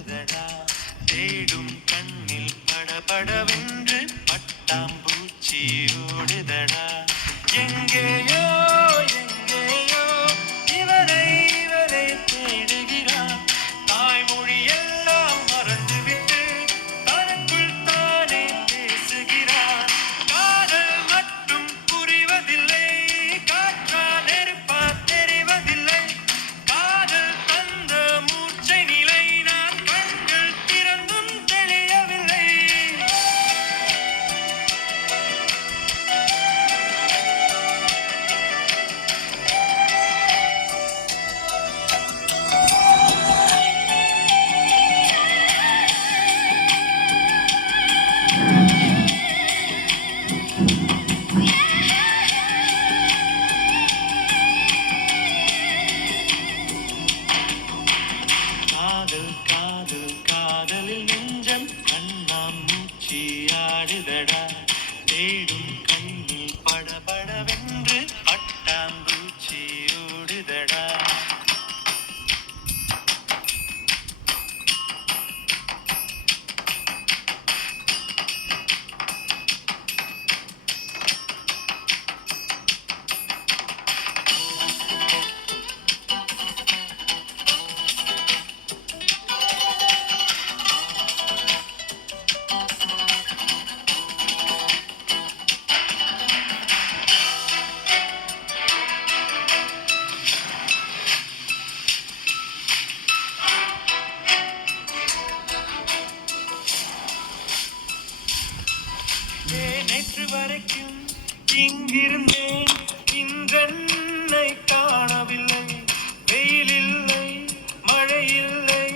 ஆடுதடா தேடும் கண்ணில் படபடவென்று பட்டாம்பூச்சி ஓடுதடா எங்கேயோ எங்கேயோ இவரை இவரை தேடுகிறான் தாய்மொழி எல்லாம் மறந்துவிட்டு தனக்குள் தானே பேசுகிறான் காதல் மட்டும் புரிவதில்லை காற்றா நெருப்பா தெரிவதில்லை காதல் தந்த மூச்சை நிலை நான் கண்கள் திறந்தும் தெளியவில்லை காதல் காதல் காதலில் நெஞ்சம் கண்ணாம் மூச்சி ஆடுதடா தேடும் கண்ணில் படபடவென்று பட்டாம்பூச்சி ஓடுதடா நேற்று வரைக்கும் இங்கிருந்தேன் இன்றென்னை காணவில்லை வெயில் இல்லை மழை இல்லை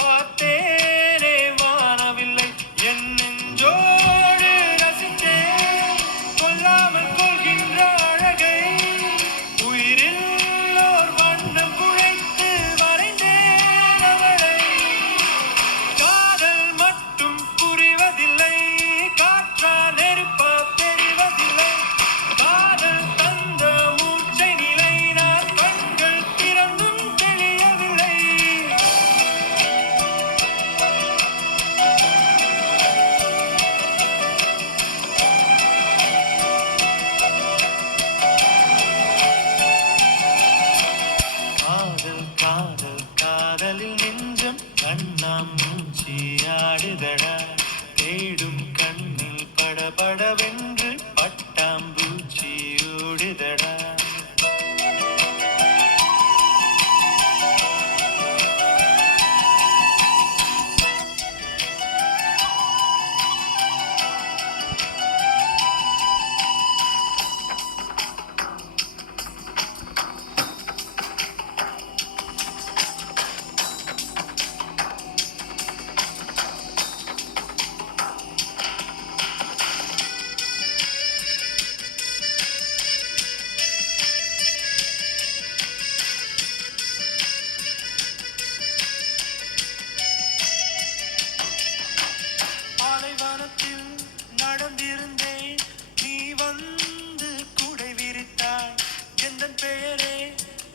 பார்த்தேனே வானவில்லை என் நெஞ்சோடு ரசித்தேன் கொல்லாமல் கொள்கின்ற அழகை உயிரில் ஓர் வண்ணம் குழைத்து வரைந்தேன் அவளை காதல் மட்டும் புரிவதில்லை காற்றா நெருப்பா தெரிவதில்லை காதல் தந்த மூச்சை நிலை நான் கண்கள் திறந்தும் தெளியவில்லை காதல் காதல் காதலில் நெஞ்சம் கண்ணாம் மூச்சி ஆடுதடா தேடும் கண்ணில் படபடவென்று பட்டாம்பூச்சி ஓடுதடா பாலைவனத்தில் நடந்திருந்தேன் நீ வந்து குடை விரித்தாய் எந்தன் பெயரே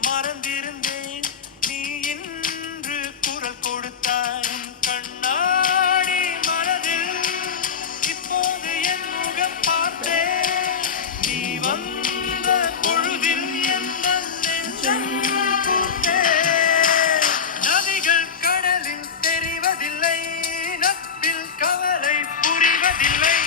மறந்திருந்தேன் நீ இன்று குரல் கொடுத்தாய் உன் கண்ணாடி மனதில் இப்போது என் முகம் பார்த்தேன் நீ வந்த பொழுதில் எந்த நெஞ்சம் பூத்தேன் நதிகள் கடலில் தெரிவதில்லை நட்பில் கவலை புரிவதில்லை